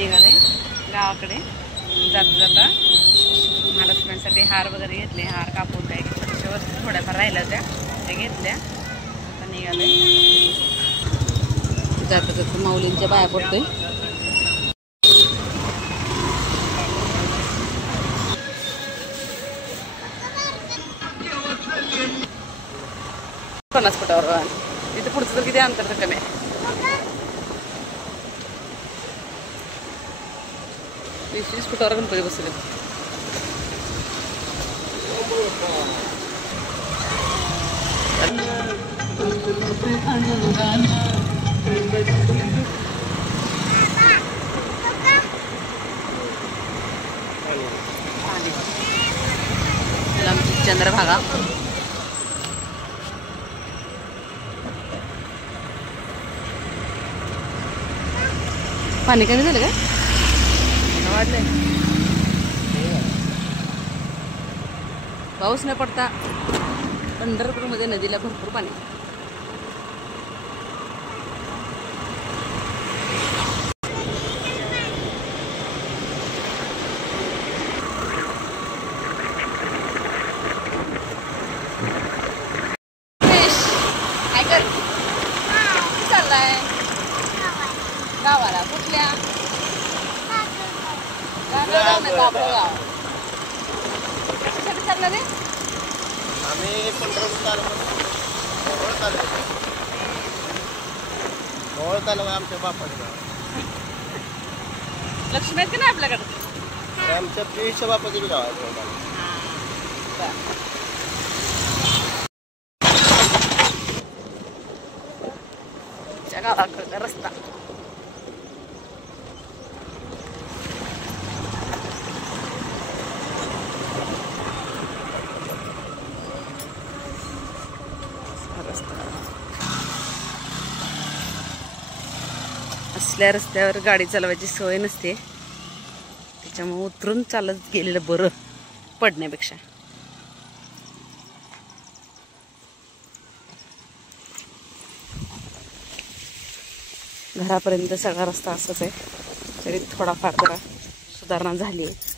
निघाले गावाकडे. जाता जाता महालक्ष्मीसाठी हार वगैरे घेतले. हार कापून काय अशा वस्तू थोड्याफार राहिल्या त्या घेतल्या. आता निघाले. जाता जाता माऊलींच्या पाया पडतोय. पन्नास फुटावर तिथे पुढचं तर किती अंतर तर कमी आहे. 20-20 फुटावर गणपती बसले. चंद्रभागा पाणी कमी झालं का? वाढलंय. पाऊस नाही पडता. पंढरपूरमध्ये नदीला भरपूर पाणी. चाललाय गावाला. कुठल्या गाव? कशासाठी चालणार आहे? आम्ही पंढरपूर तालुका आमच्या बापाचं गाव. लक्ष्मी आहेत की नाही आपल्याकडे? आमच्या पीच्या बापाचं गाव आहे. गावाकडचा रस्ता. असल्या रस्त्यावर गाडी चालवायची सवय नसते, त्याच्यामुळे उतरून चालत गेलेलं बरं पडण्यापेक्षा. घरापर्यंत सगळा रस्ता असाच आहे, तरी थोडाफार जरा सुधारणा झाली आहे.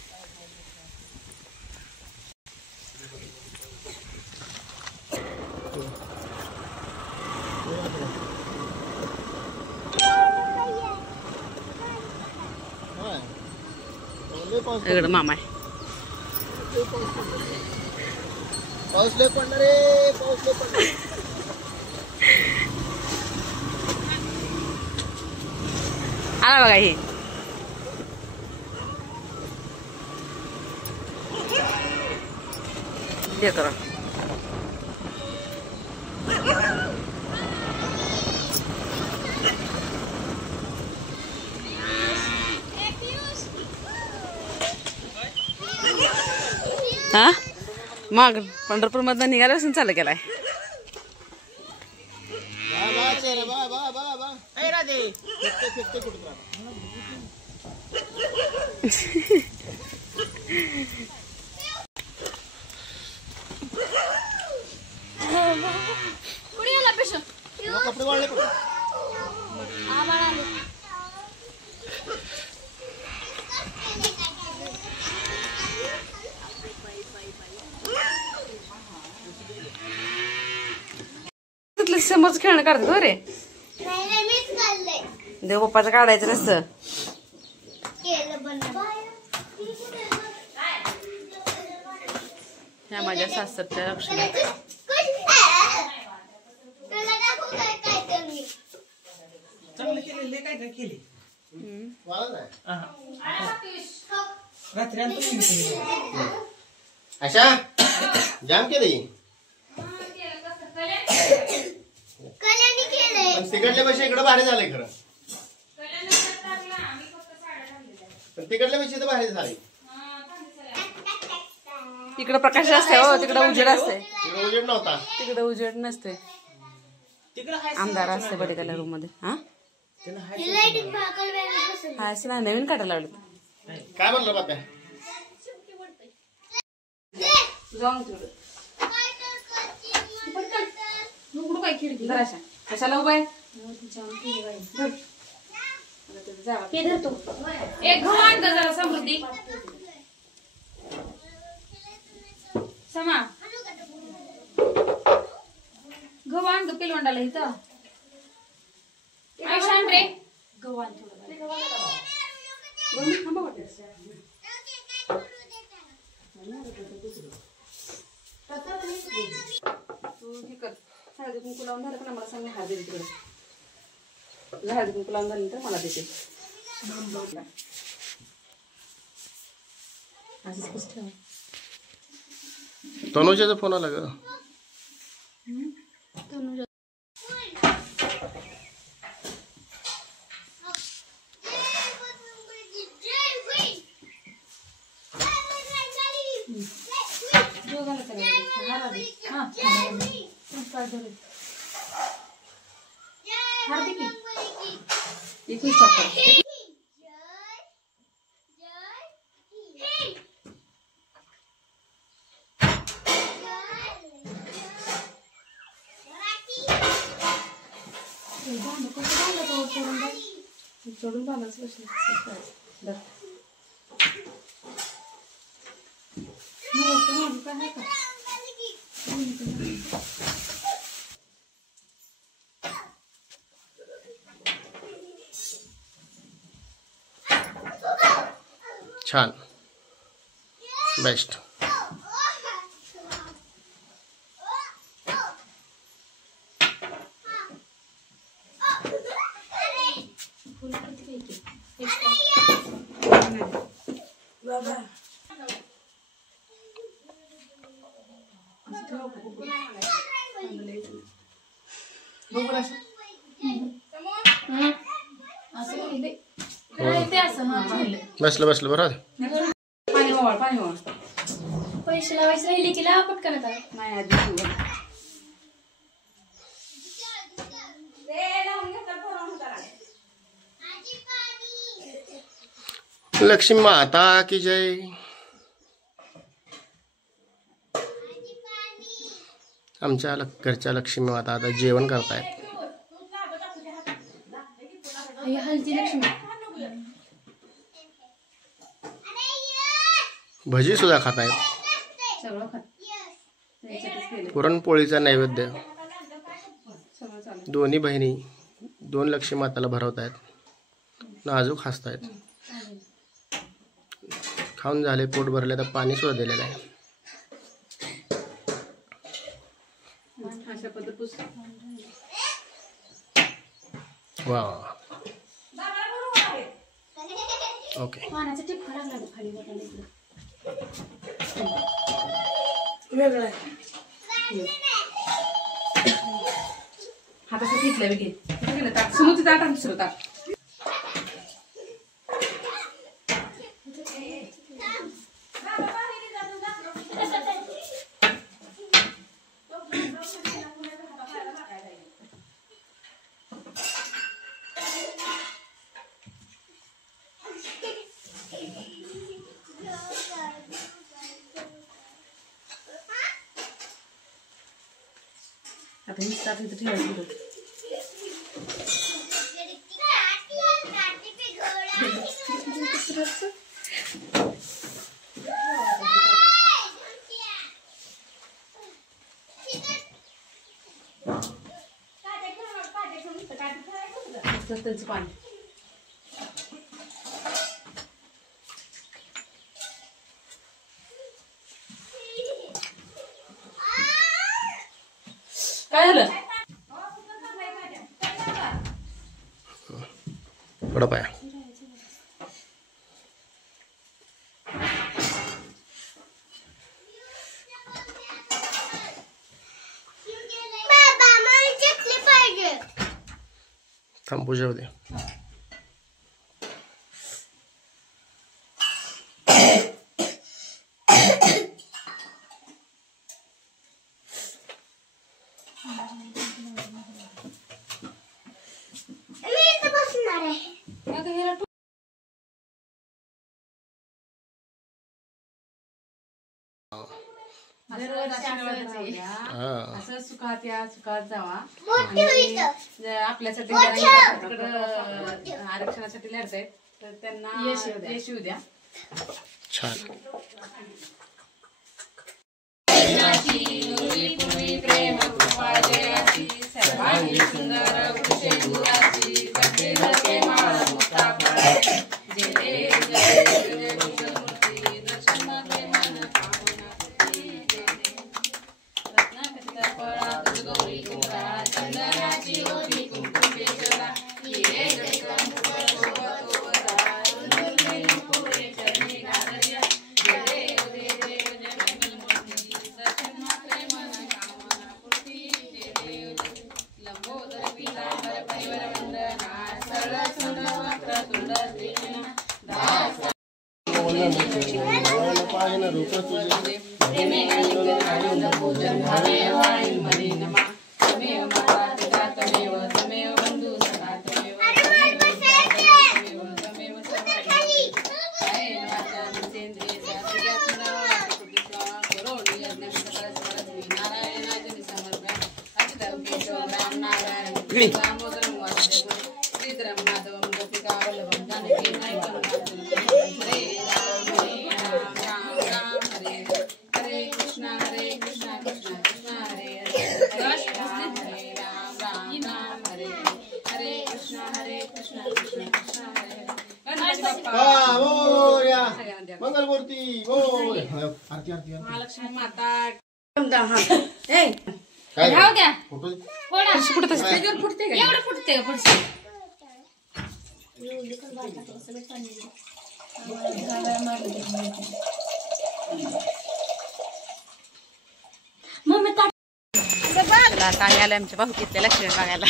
इकडं मामा आहे. पाऊस लय पडणार रे, पाऊस लय पडणार. आला बघा हे. दे करा. हा मग पंढरपूर मधनं निघाल्यापासून चालू केलाय. कपडे वाळले कुठे? समज खेळणं काढतात हो रे. देव बाप्पाचं काढायचं नसतं. ह्या माझ्या सासरच्या लक्ष्मी. अशा जाम केली. तिकडल्या पैसे इकडे भारी झाले खरं, पण तिकडल्या पैसे तर भारी झाले. तिकडे प्रकाश असते हो, तिकडे उजेड असते. तिकडे उजेड नव्हता, तिकडे उजेड नसते. आमदार असते बडेकाल्या रूम मध्ये. हा असं ना नवीन काढायला लावलं. काय म्हणलं बाप्या? कशाला उभा आहे? एक गहू आण जरा समृद्धी समा गहू आण ग पिलवंडाला इथं आयुष्यान रे गहू आण हळदी कुंकू लावून झालं का मला सांग हळदी तिकडे हळदी कुंकू लावून झाल्यानंतर मला देते तनुजाचा फोन आला ग चढून बांधायचं छान बेस्ट बसलं बसलं बरं पाणी वावळ पैसे लावायचे राहिले की लावा पटकन आता नाही आधी लक्ष्मी माता की जय आमच्या घरच्या लक्ष्मी माता आता जेवण करतायत हल्दी लक्ष्मी भजी सुद्धा खातायत सगळं खात पुरणपोळीचा नैवेद्य दोन्ही बहिणी दोन लक्ष्मी माताला भरवतायत नाजूक हसतायत खाऊन झाले पोट भरले तर पाणी सुद्धा दिलेलं आहे वा ओके पाण्याचा टिपका लागला खाली बोटाला वेगळं आहे हाताचं घेतलं बी घे ताट समोरचं ताट आणि दुसरं ताट आता ही ताट इथं ठेवायचं त्यांचं पाणी काय झालं बडा पाया थांब पूजा होते असं सुखात या सुखात जावा मोठी होईल आपल्यासाठी आरक्षणासाठी लढतायत तर त्यांना यश येऊ द्या. छान. प्रेम कृपा जयाची सर्वांगी सुंदर कुशेंदुराची कठीण माळ मुक्ता फळाची जय जय जय मूर्ती दर्शन प्रेमान कामनाची जय रत्नाकरिता फळा तुझ गौरी कुंभारा चंदनाची होती कुंकुमेश्वरा हिरे गणिता मुकुट शोभतो वरा सुंदर पुरे चरणी घालया जय जय जय जय मंगलमूर्ती दर्शन प्रेमान कामना पूर्ती जय देव लंबोदर पीतांबर परिवार वंदना सरळ सुंदर वक्र सुंदर त्रिनयना दास प्रेमे आनंद पूजन भावे वाणी मनी नमा तमेव माता पिता तमेव तमेव बंधू सखा तमेव तमेव सर्वाणी कायेन वाचा सेंद्रिय सात्विका सुनावा करोणी यज्ञ सकल समर्पी नारायणाय समर्पयामि अच्युतं केशवं रामनारायणं दामोदरं वासुदेवं श्रीधरं माधवं गोपिका वल्लभं जानकी नायकं हरे राम राम राम हरे हरे कृष्णा कृष्णा कृष्णा हरे हरे हरे राम राम हरे हरे कृष्णा कृष्णा कृष्णा हरे हरे. गणपती बाप्पा मंगलमूर्ती आरती आरती. महालक्ष्मी माता राहू द्या. फोटो फुटते का एवढं फुटते का पुढचे मम्मी काय आलं आमच्या भाऊकीतल्या लक्ष्मी बघायला.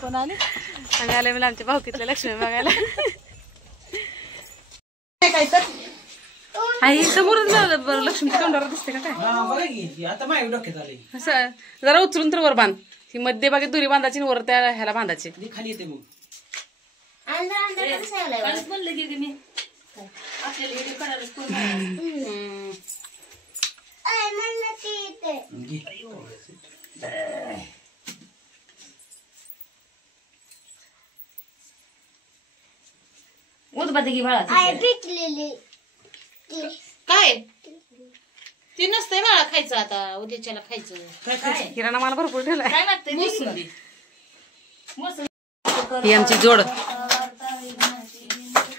कोण आले काय आले मला आमच्या भाऊकीतल्या लक्ष्मी बघायला. आई समोरच लावलं लक्ष्मीच्या तोंडावर दिसते का काय आता माझ्या डोक्यात आले असं जरा उचलून तर वर बांध. ही मध्य बागेत दुरी बांधायची वर त्या ह्याला बांधायची. खाली येते मग म्हणलं की मी आपल्याला व्हिडिओ काढायला उदबत्ती बाळा काय ती नसतंय बाळा खायचं आता उद्याच्याला खायचं किराणा माल भरपूर ठेवलाय. काय लागतंय ही आमची जोड.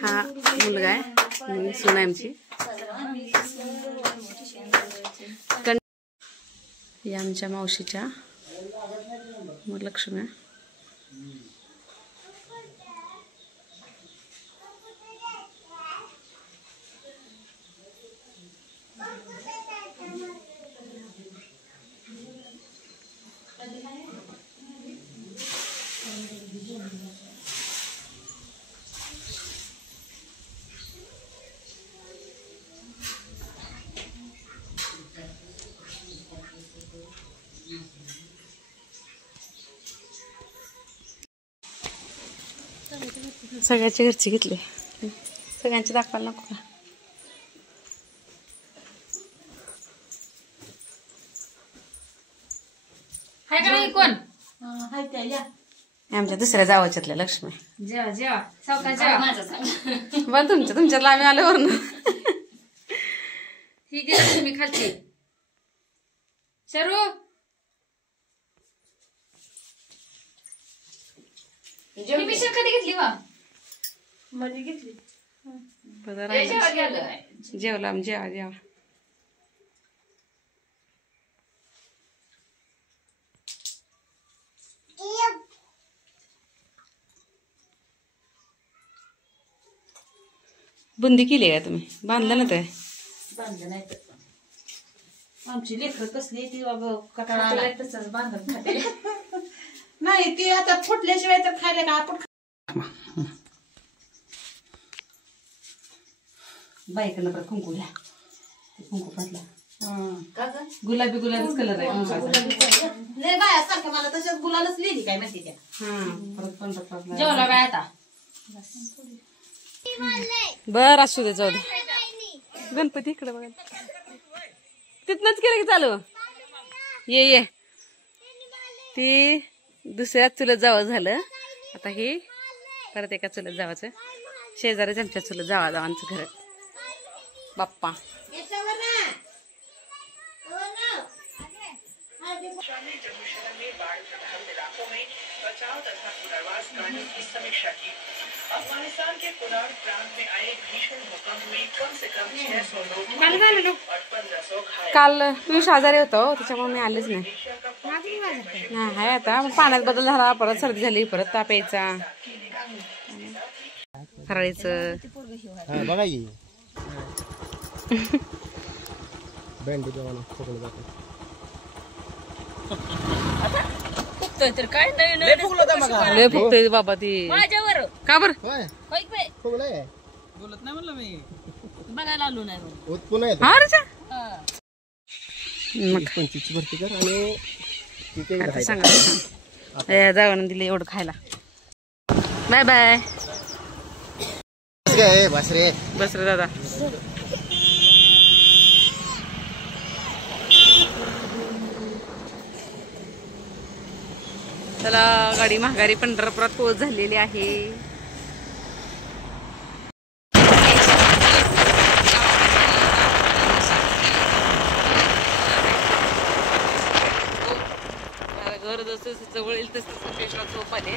हा मुलगा आहे सून आहे आमची. ही आमच्या मावशीच्या लक्ष्मी. सगळ्याच्या घरचे घेतले. सगळ्यांचे दाखवायला नको का. हाय का नाही कोण आमच्या दुसऱ्या जावाच्यातल्या लक्ष्मी. जेवा जेवा सावकाश जेवा माझा सांग बरं तुमच्यातला आम्ही आलो वरून. ही गेली तुम्ही खालची शरू ही मिशन कधी घेतली वा मध्ये घेतली जेवला आम्ही. जेवा जेवा बुंदी केली का तुम्ही? बांधलं ना ते बांधलं नाही तर आमची लेकरं कसली ती बाबा कटाळा तसंच बांधून खाते. नाही ती आता फुटल्याशिवाय तर खायला का आपण बाईकडनं परत कुंकू घ्या. कुंकू घातला का ग गुलाबी गुलाबीच कलर आहे कुंकाचा. लय बाया सारखं मला तशाच गुलालच लिहिली काय माहिती त्या. परत पंधरा जेवला बाय आता बर असू दे जाऊ दे. गणपती इकडे बघा तिथनच केलं की चालू. ये ती दुसऱ्याच चुलत जावं झालं. आता हे परत एका चुलत जावाचं शेजारीच आमच्या चुलत जावांचं घर आहे. बाप्पा काल पियुष आजारी होतो त्याच्यामुळे मी आलेच नाही. हाय आता पाण्यात बदल झाला, परत सर्दी झाली, परत ताप यायचा. फराळीचं बघा की भेंडी जेवण खोकलं जातं. तर काय नाही लय फुगतोय बाबा ती. माझ्यावर का बर खोकलंय बोलत नाही म्हणलं मी, बघायला आलो नाही म्हणून. उत्पन्न येतं. हा रे मग 25 भरती कर आणि तिथे आता सांगा जावं दिले एवढं खायला. Bye bye. बस रे बस रे दादा. चला गाडी महागारी पंढरपुरात पोहोच झालेली आहे. घर जसं जवळ येईल तसं झोप आले.